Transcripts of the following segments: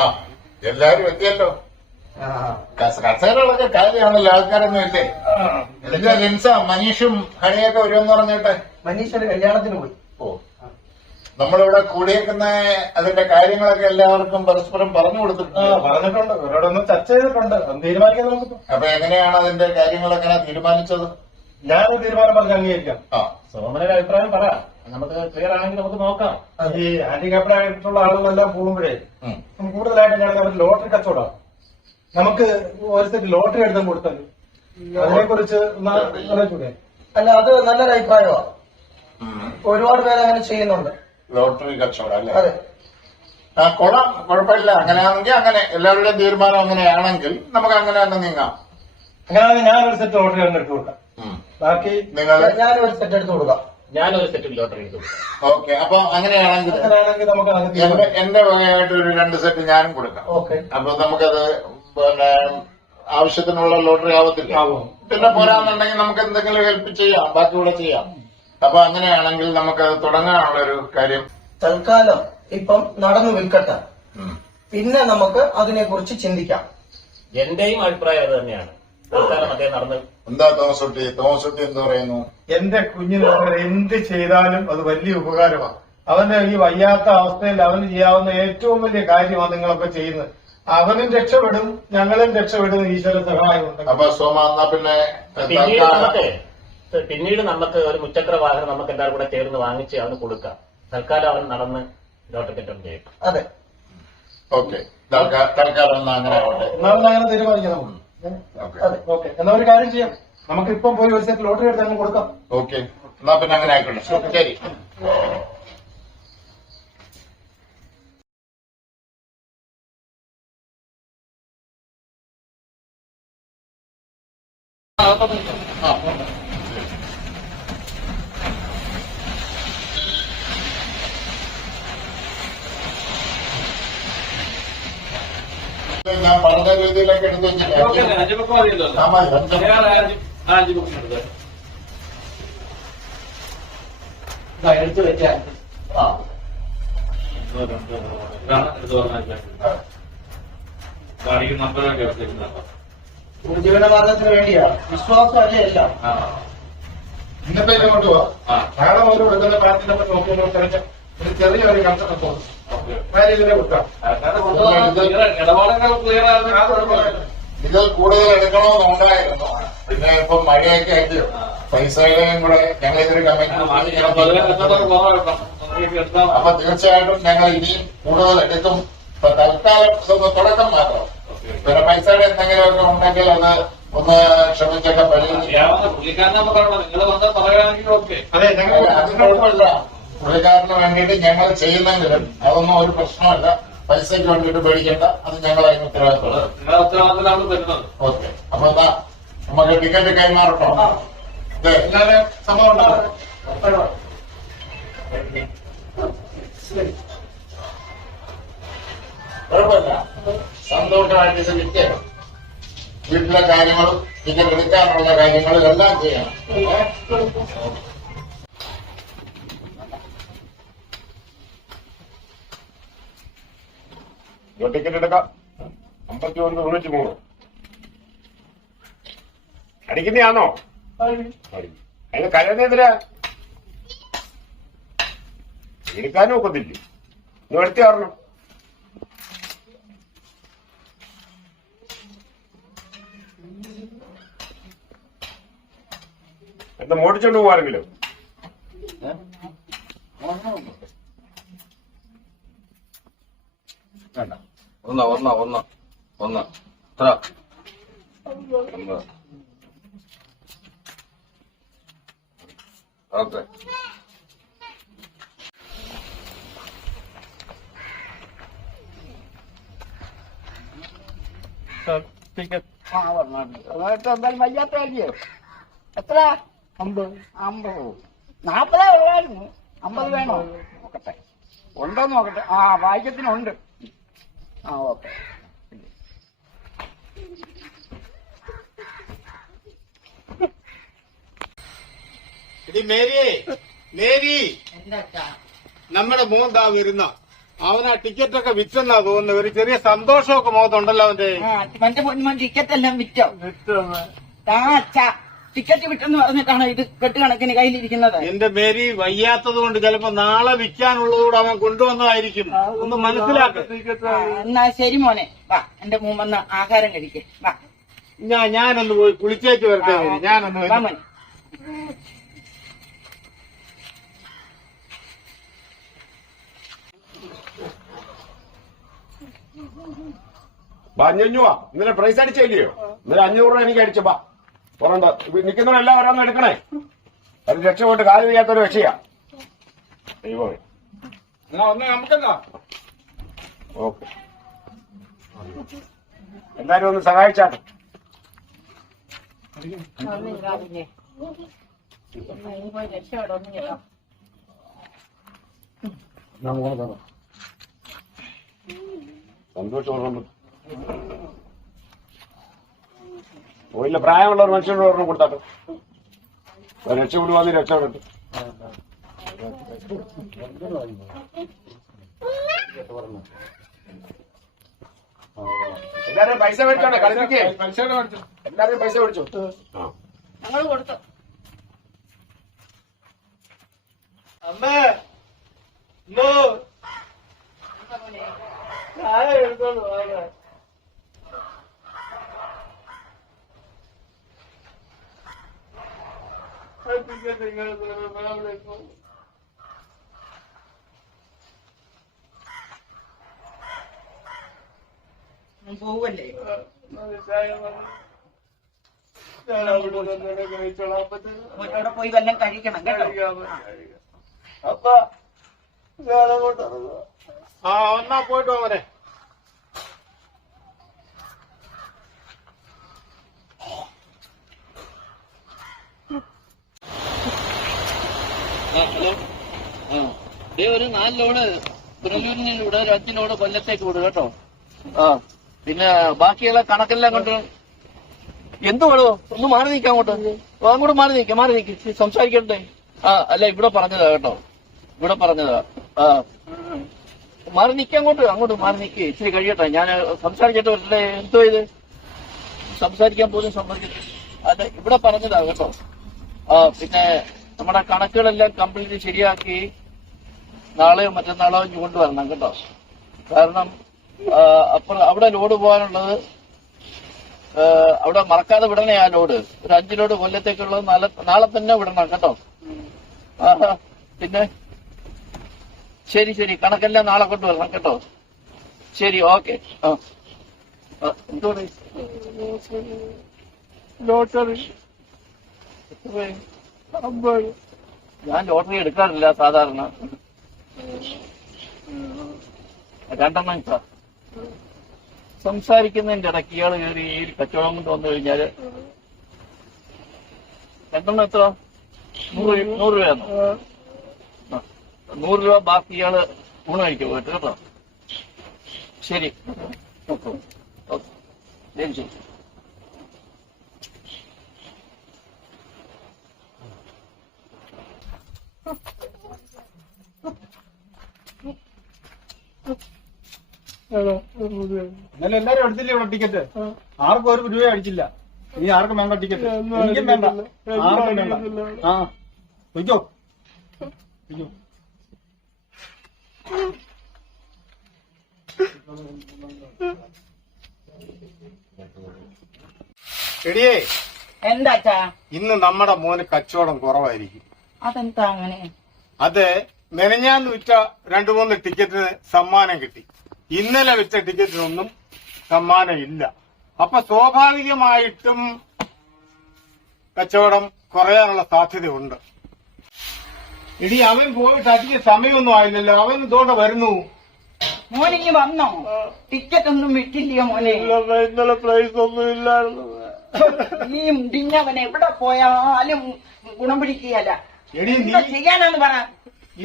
ആ എല്ലാരും എത്തിയല്ലോ. കസേരകളൊക്കെ കാര്യമാണല്ലോ, ആൾക്കാരൊന്നും ഇല്ലേ? ഇതിന്റെ ലിൻസ മനീഷും ഹണിയൊക്കെ വരുമെന്ന് പറഞ്ഞിട്ട്. മനീഷ് കല്യാണത്തിന് പോയി. ഓ, നമ്മളിവിടെ കൂടിയേക്കുന്ന അതിന്റെ കാര്യങ്ങളൊക്കെ എല്ലാവർക്കും പരസ്പരം പറഞ്ഞു കൊടുത്തിട്ടുണ്ട്. പറഞ്ഞിട്ടുണ്ട്, അവരോടൊന്ന് ചർച്ച ചെയ്തിട്ടുണ്ട്, തീരുമാനിക്കാൻ നമുക്ക്. അപ്പൊ എങ്ങനെയാണ് അതിന്റെ കാര്യങ്ങളൊക്കെ തീരുമാനിച്ചത്? ഞാനൊരു തീരുമാനം പറഞ്ഞ് അംഗീകരിക്കാം. സോമനൊരു അഭിപ്രായം പറ, നമുക്ക് ക്ലിയർ ആണെങ്കിൽ നമുക്ക് നോക്കാം. ഈ ഹാൻഡികാപ്ഡ് ആയിട്ടുള്ള ആളുകളെല്ലാം പോകുമ്പോഴേ കൂടുതലായിട്ട് ഞാൻ അവർ ലോട്ടറി കച്ചവടമാണ്. നമുക്ക് ഒരു സെറ്റ് ലോട്ടറി എടുത്തും കൊടുത്തത് അതിനെ കുറിച്ച് ആലോചിച്ചൂടെ? അല്ല, അത് നല്ലൊരു അഭിപ്രായമാണ്. ഒരുപാട് പേര് അങ്ങനെ ചെയ്യുന്നുണ്ട്. ലോട്ടറി കച്ചവടം അല്ലേ? അതെ. ആ, കൊള്ളാം, കുഴപ്പമില്ല. അങ്ങനെയാണെങ്കിൽ അങ്ങനെ എല്ലാവരുടെയും തീരുമാനം അങ്ങനെയാണെങ്കിൽ നമുക്ക് അങ്ങനെ തന്നെ നീങ്ങാം. അങ്ങനെയാണെങ്കിൽ ഞാനൊരു സെറ്റ് ലോട്ടറി അങ്ങ് എടുത്തു കൊടുക്കാം. ബാക്കി നിങ്ങൾ? ഞാനൊരു സെറ്റ് എടുത്തു കൊടുക്കാം. ഞാനൊരു സെറ്റ് ലോട്ടറി എടുത്തു. ഓക്കെ, അപ്പൊ അങ്ങനെയാണെങ്കിൽ നമുക്ക് എന്റെ വകയായിട്ട് ഒരു 2 സെറ്റ് ഞാനും കൊടുക്കാം. ഓക്കെ. അപ്പൊ നമുക്കത് പിന്നെ ആവശ്യത്തിനുള്ള ലോട്ടറി ആവത്തില്ല. പിന്നെ പോരാന്നുണ്ടെങ്കിൽ നമുക്ക് എന്തെങ്കിലും ഹെൽപ്പ് ചെയ്യാം, ബാക്കി കൂടെ ചെയ്യാം. അപ്പൊ അങ്ങനെയാണെങ്കിൽ നമുക്ക് തുടങ്ങാനുള്ള ഒരു കാര്യം തൽക്കാലം ഇപ്പം നടന്നു വിൽക്കട്ടെ, പിന്നെ നമുക്ക് അതിനെക്കുറിച്ച് ചിന്തിക്കാം. എന്റെയും അഭിപ്രായം അത് തന്നെയാണ്. തൽക്കാലം അതേ നടന്ന്. എന്താ തോമസുട്ടി എന്ത് പറയുന്നു? എന്റെ കുഞ്ഞിന് എന്ത് ചെയ്താലും അത് വലിയ ഉപകാരമാണ്. അവന്റെ ഈ വയ്യാത്ത അവസ്ഥയിൽ അവന് ചെയ്യാവുന്ന ഏറ്റവും വലിയ കാര്യമാണ് നിങ്ങളൊക്കെ ചെയ്യുന്നത്. അവനും രക്ഷപ്പെടും, ഞങ്ങളും രക്ഷപ്പെടും, ഈശ്വര സഹായമുണ്ട്. അപ്പൊ സോമ, എന്നാ പിന്നെ പിന്നീട് നമുക്ക് ഒരു മുച്ചക്ര വാഹനം നമുക്ക് എല്ലാവരും കൂടെ ചേർന്ന് വാങ്ങിച്ച് അവന് കൊടുക്കാം. തൽക്കാലം അവൻ നടന്ന് ലോട്ടറി കെട്ടും ചെയ്യും. അതെ, ഓക്കെ. തൽക്കാലം അങ്ങനെ ആവട്ടെ. അങ്ങനെ തീരുമാനിക്കണം. ഓക്കെ, എന്നാ ഒരു കാര്യം ചെയ്യാം, നമുക്ക് ഇപ്പം പോയി ഒരു സെറ്റ് ലോട്ടറി എടുത്ത് അങ്ങ് കൊടുക്കാം. ഓക്കെ, എന്നാ പിന്നെ അങ്ങനെ ആയിക്കോട്ടെ. ശരി. ഞാൻ പറഞ്ഞ രീതിയിലൊക്കെ എടുത്തു വെച്ചില്ല. എടുത്തു വെച്ചാൽ ജീവനമാർഗത്തിന് വേണ്ടിയാണ്. വിശ്വാസം അല്ല. ഇന്നത്തെ ഇങ്ങോട്ട് പോവാം. നാളെ ഒരു കൊടുക്കുന്ന പ്രാർത്ഥനയൊക്കെ നോക്കുമ്പോൾ കുറച്ച് ഒരു ചെറിയൊരു കൺസെപ്റ്റ് തോന്നും. ഇതിനെ കൊടുക്കാം. ഇത് കൂടുതൽ എടുക്കണമെന്നുണ്ടായിരുന്നു. പിന്നെ ഇപ്പൊ മഴയൊക്കെ ആയിട്ട് പൈസയുടെയും കൂടെ ഞങ്ങൾ ഇതൊരു കമ്മിറ്റി. അപ്പൊ തീർച്ചയായിട്ടും ഞങ്ങൾ ഇനിയും കൂടുതൽ എടുക്കും. ഇപ്പൊ തൽക്കാലം തുടക്കം മാത്രം. പിന്നെ പൈസയുടെ എന്തെങ്കിലുമൊക്കെ ഉണ്ടെങ്കിൽ അത് ഒന്ന് ക്ഷമിച്ചൊക്കെ അതെ, ഞങ്ങൾ അത് കുഴപ്പമില്ല. പുള്ളിക്കാരന് വേണ്ടിയിട്ട് ഞങ്ങൾ ചെയ്യുന്നെങ്കിലും അതൊന്നും ഒരു പ്രശ്നമല്ല. പൈസയ്ക്ക് വേണ്ടിയിട്ട് പേടിക്കേണ്ട, അത് ഞങ്ങളതിന് ഉത്തരവാദിത്തം. ഓക്കെ, അപ്പൊ എന്താ നമുക്ക് ടിക്കറ്റ് കൈമാറട്ടോ? എല്ലാവരും സംഭവം ഉണ്ടാവും. കുഴപ്പമില്ല, സന്തോഷമായിട്ട് ഇത് വിൽക്കണം. വീട്ടിലെ കാര്യങ്ങളും ടിക്കറ്റ് എടുക്കാനുള്ള കാര്യങ്ങളും എല്ലാം ചെയ്യണം. ടിക്കറ്റ് എടുക്കാം. 51 അടിക്കുന്നതാണോ? അതിന് കരയുന്നതിനാ എടുക്കാനും ഒക്കത്തില്ല. ഇത് എടുത്തി കാരണം എന്താ മോടിച്ചോണ്ട് പോവാണെങ്കിലും ഒന്ന് ഓക്കെ. എന്തായാലും വയ്യാത്ത കാര്യോ? എത്ര? 50. 40 ഉള്ളായിരുന്നു. 50 വേണോ? നോക്കട്ടെ, ഉണ്ടോ നോക്കട്ടെ. ഭാഗ്യത്തിനുണ്ട്. ഓക്കെ. മേരി, നമ്മുടെ മോന്താ വരുന്ന അവൻ ആ ടിക്കറ്റ് ഒക്കെ വിറ്റെന്നാ തോന്നുന്നു. ഒരു ചെറിയ സന്തോഷമൊക്കെ മുഖത്തുണ്ടല്ലോ അവന്റെ. മറ്റേ പൊന്മോൻ ടിക്കറ്റ് എല്ലാം വിറ്റോ? അച്ഛാ ടിക്കറ്റ് വിട്ടെന്ന് പറഞ്ഞിട്ടാണ് ഇത് കെട്ടുകണക്കിന് കയ്യിലിരിക്കുന്നത്. എന്റെ മേരി വയ്യാത്തത് കൊണ്ട് ചിലപ്പോ നാളെ വിൽക്കാനുള്ളതുകൂടെ അവൻ കൊണ്ടുവന്നതായിരിക്കും. ഒന്ന് മനസ്സിലാക്ക. എന്നാ ശരി മോനെ, വാ എന്റെ മുമ്പ് വന്ന് ആഹാരം കഴിക്കേ. വാ ഞാനൊന്ന് പോയി കുളിച്ചേച്ച് വരട്ടെ. ഞാനൊന്ന് വാ മോനെ. അഞ്ഞൂറ് രൂപ ഇന്നലെ പ്രൈസ് അടിച്ചില്ലയോ? ഇന്നലെ 500 രൂപ എനിക്ക് അടിച്ചു. ബാ പുറണ്ട നിൽക്കുന്നവരെല്ലാം ഓരോന്ന് എടുക്കണേ. അത് രക്ഷപ്പെട്ട് കാല് ചെയ്യാത്തൊരു രക്ഷയാ. നമുക്കെന്താ ഓക്കെ, എല്ലാരും ഒന്ന് സഹായിച്ചാൽ. സന്തോഷം പോയില്ല. പ്രായമുള്ള ഒരു മനുഷ്യനോട് ഒരെണ്ണം കൊടുത്താട്ടോ. രക്ഷപ്പെടുവാന്ന് രക്ഷപ്പെട്ടു. എല്ലാരും പൈസ മേടിച്ചോട്ടെ, കളിപ്പിക്കേ. എല്ലാരും പൈസ മേടിച്ചോ. ഞങ്ങൾ കൊടുത്തു. അമ്മേ എടുത്തോളൂ. പോവല്ലേ? അവിടെ പോയി വല്ലതും കഴിക്കണം കേട്ടോ. അപ്പൊ എന്നാ പോയിട്ട് പോവനെ. ഹലോ, ഒരു 4 ലോഡ് പുനലൂരിന് ഇവിടെ, ഒരു 5 ലോഡ് കൊല്ലത്തേക്ക് വിടും കേട്ടോ. പിന്നെ ബാക്കിയുള്ള കണക്കെല്ലാം കൊണ്ട് എന്ത് വേണോ ഒന്ന് മാറി നിൽക്കാം. അങ്ങോട്ട് മാറി നിൽക്ക് സംസാരിക്കട്ടെ. അല്ല ഇവിടെ പറഞ്ഞതാ കേട്ടോ, ഇവിടെ പറഞ്ഞതാ. മാറി നിൽക്കാം, അങ്ങോട്ട് മാറി നിൽക്ക്. ഇച്ചിരി കഴിയട്ടെ, ഞാൻ സംസാരിച്ചിട്ട് വരട്ടെ. എന്തോ ഇത് സംസാരിക്കാൻ പോലും സമ്മതിക്കട്ടെ. അതെ ഇവിടെ പറഞ്ഞതാ കേട്ടോ. പിന്നെ നമ്മുടെ കണക്കുകളെല്ലാം കംപ്ലീറ്റ് ശരിയാക്കി നാളെയോ മറ്റന്നാളോ കൊണ്ടുവരണം കേട്ടോ. കാരണം അവിടെ ലോഡ് പോകാനുള്ളത് അവിടെ മറക്കാതെ വിടണേ. ആ ലോഡ് ഒരു 5 ലോഡ് കൊല്ലത്തേക്കുള്ളത് നാളെ തന്നെ വിടണം കേട്ടോ. പിന്നെ ശരി, കണക്കെല്ലാം നാളെ കൊണ്ടുവരണം കേട്ടോ. ശരി, ഓക്കെ. എന്തോടെ ലോട്ടറി? ഞാൻ ലോട്ടറി എടുക്കാറില്ല സാധാരണ. 2 സാർ. സംസാരിക്കുന്നതിന്റെ ഇടയ്ക്ക് ഇയാൾ കയറി ഈ കച്ചവടം കൊണ്ട് വന്നു കഴിഞ്ഞാല് 2 എത്ര? 100 രൂപയാണോ? 100 രൂപ ബാക്കി ഇയാള് ഊണ് കഴിക്കും പോയിട്ട് കേട്ടോ. ശരി, ശരി. ഇന്നലെ എല്ലാരും എടുത്തില്ലേ ഇവിടെ ടിക്കറ്റ്? ആർക്കും 1 രൂപ അടിച്ചില്ല. ഇനി ആർക്കും വേണ്ട ടിക്കറ്റ്. എനിക്കും വേണ്ട, ആർക്കും വേണ്ട. വയ്ക്കോ. എടിയേ, എന്താച്ചാ ഇന്ന് നമ്മുടെ മോന് കച്ചവടം കുറവായിരിക്കും. അതെന്താ അങ്ങനെ? അത് മെനഞ്ഞാന്ന് വിറ്റ 2-3 ടിക്കറ്റിന് സമ്മാനം കിട്ടി. ഇന്നലെ വിറ്റ ടിക്കറ്റിനൊന്നും സമ്മാനം ഇല്ല. അപ്പൊ സ്വാഭാവികമായിട്ടും കച്ചവടം കുറയാനുള്ള സാധ്യതയുണ്ട്. ഇടി അവൻ പോയിട്ട് അധികം സമയമൊന്നും ആയില്ലല്ലോ. അവൻ ഇതുകൊണ്ട് വരുന്നു. മോനിങ്ങി വന്നോ? ടിക്കറ്റ് ഒന്നും വിട്ടില്ലയോ മോനെ? ഇന്നലെ പ്രൈസ് ഒന്നും ഇല്ലായിരുന്നു. നീ മുടിഞ്ഞവൻ എവിടെ പോയാലും ഗുണം പിടിക്കുകയല്ല. എന്താ ചെയ്യാനാന്ന് പറ.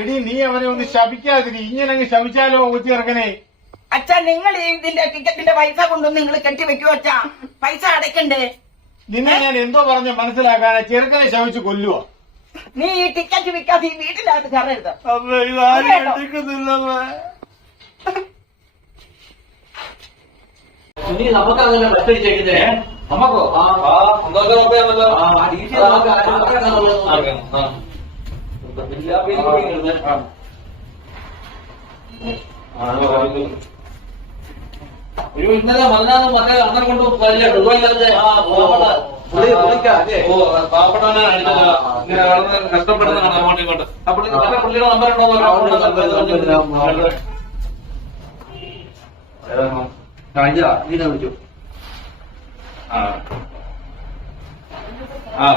എടി നീ അവനെ ഒന്ന് ശപിക്കാതിരി. ഇങ്ങനെ അങ്ങ് ശപിച്ചാലോ ഒത്തിറക്കനെ. അച്ഛാ, നിങ്ങൾ ഇതിന്റെ ടിക്കറ്റിന്റെ പൈസ കൊണ്ടൊന്നും നിങ്ങൾ കെട്ടിവെക്കുവോ? അച്ഛാ, പൈസ അടയ്ക്കണ്ടേ? നിന്നെ ഞാൻ എന്തോ പറഞ്ഞ മനസ്സിലാക്കാനാ? ചെറുക്കനെ ശവിച്ചു കൊല്ലുവോ? നീ ഈ ടിക്കറ്റ് വിൽക്കാതെ ഈ വീട്ടിനകത്ത് കയറരുത്. സുനി നമുക്ക് അങ്ങനെ ബസ്സടിച്ചേക്കുന്നേ നമുക്കോ ഒരു ഇന്നലെ വന്നാന്ന് മറ്റേ അങ്ങനെ കൊണ്ട് വലിയ രൂപയില്ലാതെ പാവപ്പെട്ടവനാണ് കഷ്ടപ്പെടുന്നതാണ് അങ്ങോട്ടും ഇങ്ങോട്ട് അപ്പോൾ പുള്ളിയുടെ നമ്പറുണ്ടോ നീ വിളിച്ചു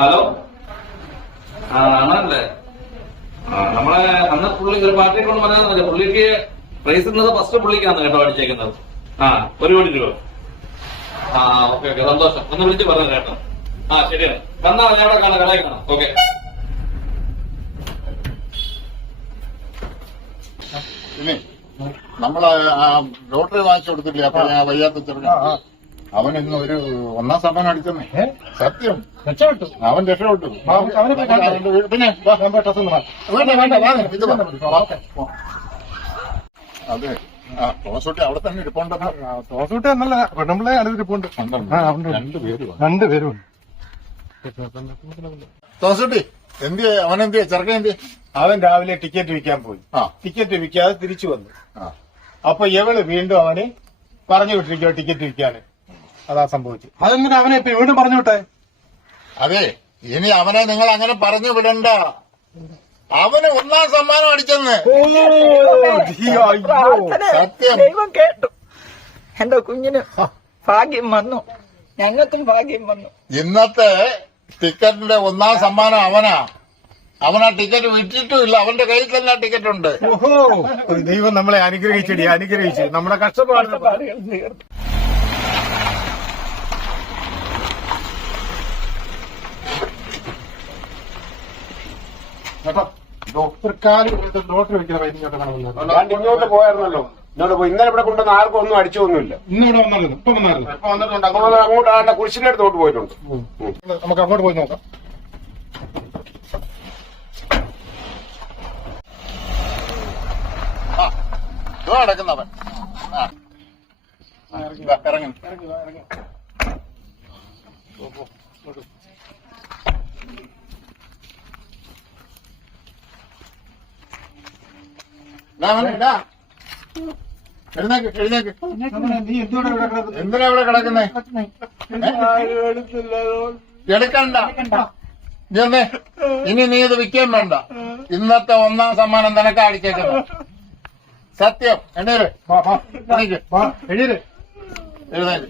ഹലോ ആണല്ലേ നമ്മളെ അന്ന് പുള്ളി ഒരു പാർട്ടിയെ കൊണ്ട് പറയാന്നല്ലേ പുള്ളിക്ക് പ്രൈസ് ഇന്നത് ഫസ്റ്റ് പുള്ളിക്കാണ് കേട്ടോ അടിച്ചേക്കുന്നത് 1 കോടി രൂപ ഓക്കെ ഓക്കെ സന്തോഷം ഒന്ന് വിളിച്ച് പറഞ്ഞു കേട്ടോ ശരിയാണ് വന്നാ ഞാൻ അവിടെ കാണാം കടയിൽ കാണാം ഓക്കെ പിന്നെ നമ്മള് ലോട്ടറി വാങ്ങിച്ചു കൊടുത്തില്ലേ അപ്പൊ ഞാൻ വയ്യാത്ത ചെറുക്കൻ അവൻ ഇന്ന് ഒരു 1ാം സമ്മാനം അടിച്ചെന്നേ സത്യം രക്ഷപ്പെട്ടു. അവൻ രക്ഷപ്പെട്ടു അവനെ പോയി കാണട്ടെ. പിന്നെ ഇത് അതെ തോസൂട്ടി അവിടെ തന്നെ ഇരിപ്പുണ്ടെന്ന് തോസൂട്ടി എന്നല്ല പെണ്ണുമ്പിളെ അടുത്തിരിപ്പുണ്ട്. രണ്ടുപേരും തോസൂട്ടി എന്തിയെ അവനെന്തിയെ ചെറുക്കൻ എന്തിയെ അവൻ രാവിലെ ടിക്കറ്റ് വിൽക്കാൻ പോയി. ടിക്കറ്റ് വിൽക്കാതെ തിരിച്ചു വന്നു. അപ്പൊ ഇവള് വീണ്ടും അവന് പറഞ്ഞു വിട്ടിരിക്കോ ടിക്കറ്റ് വിൽക്കാന്. അതാ സംഭവിച്ചു. അതെന്തിനാ അവനെ ഇപ്പൊ വീണ്ടും പറഞ്ഞു വിട്ടെ? അതെ ഇനി അവനെ നിങ്ങൾ അങ്ങനെ പറഞ്ഞു വിടണ്ട. അവന് 1ാം സമ്മാനം അടിച്ചെന്ന് സത്യം. ദൈവം കേട്ടു. എന്റെ കുഞ്ഞിന് ഭാഗ്യം വന്നു, ഞങ്ങൾക്കും ഭാഗ്യം വന്നു. ഇന്നത്തെ ടിക്കറ്റിന്റെ 1ാം സമ്മാനം അവനാ ടിക്കറ്റ് വിറ്റിട്ടുമില്ല, അവന്റെ കയ്യിൽ തന്നെ ടിക്കറ്റ് ഉണ്ട്. ഓഹോ, ദൈവം നമ്മളെ അനുഗ്രഹിച്ചടി, അനുഗ്രഹിച്ചു. നമ്മുടെ കഷ്ടപ്പാട് കേട്ടോ. ഒരു കാര്യം ലോട്ടറി വെക്കുന്ന പൈസ ഞാൻ ഇങ്ങോട്ട് പോയായിരുന്നല്ലോ. ഇന്നോട്ട് പോയി. ഇന്നലെ ഇവിടെ കൊണ്ടുവന്ന ആർക്കും ഒന്നും അടിച്ചൊന്നുമില്ല. ഇന്നിവിടെ വന്നായിരുന്നു. ഇപ്പൊ വന്നായിരുന്നു. അങ്ങോട്ട് ആരുടെ കുരിശിന്റെ അടുത്തോട്ട് പോയിട്ടുണ്ട്. നമുക്ക് അങ്ങോട്ട് പോയി നോക്കാം. നടക്കുന്നവൻ ഇറങ്ങി എഴുന്നേക്ക്. നീ എന്തുകൂടെ ഇവിടെ കിടക്കുന്നത്? എന്തിനാ ഇവിടെ കിടക്കുന്നേ? എടുക്കണ്ട. ഇനി നീ ഇത് വിൽക്കാൻ വേണ്ട. ഇന്നത്തെ 1ാം സമ്മാനം നിനക്ക് അടിച്ചേക്കുന്നത് സത്യം. എഴുന്നേറ്റ്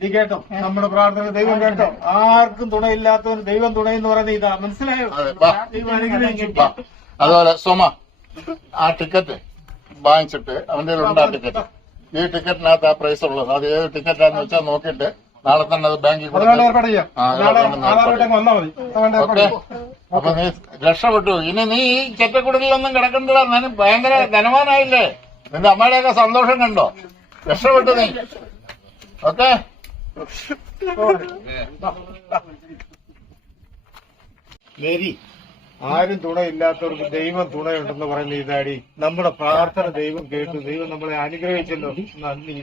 നീ കേട്ടോ, നമ്മുടെ പ്രാർത്ഥന ദൈവം കേട്ടോ. ആർക്കും തുണയില്ലാത്തവന് ദൈവം തുണയെന്ന് പറയുന്നത് ഇതാ. മനസ്സിലായോ? ദൈവം അനുഗ്രഹിച്ചു. അതുപോലെ സോമ ആ ടിക്കറ്റ് വാങ്ങിച്ചിട്ട് അവന്റെ ഉണ്ട് ആ ടിക്കറ്റ്. ഈ ടിക്കറ്റിനകത്ത് ആ പ്രൈസ് ഉള്ളത്. അത് ഏത് ടിക്കറ്റാന്ന് വെച്ചാൽ നോക്കിയിട്ട് നാളെ തന്നെ അത് ബാങ്കിൽ ഏർപ്പാട് ചെയ്യാം. വന്നാ മതി. ഓക്കെ. അപ്പൊ നീ രക്ഷപ്പെട്ടു. ഇനി നീ ഈ ചെറ്റക്കുടലിലൊന്നും കിടക്കണ്ടല്ലോ. നിനക്ക് ഭയങ്കര ധനവാനായില്ലേ? നിന്റെ അമ്മയുടെയൊക്കെ സന്തോഷം കണ്ടോ? രക്ഷപ്പെട്ടു നീ. ഓക്കെ. മേരി, ആരും തുണയില്ലാത്തവർക്ക് ദൈവം തുണയുണ്ടെന്ന് പറയുന്ന ഇതാടി. നമ്മുടെ പ്രാർത്ഥന ദൈവം കേട്ടു. ദൈവം നമ്മളെ അനുഗ്രഹിച്ചല്ലോ. നന്ദി.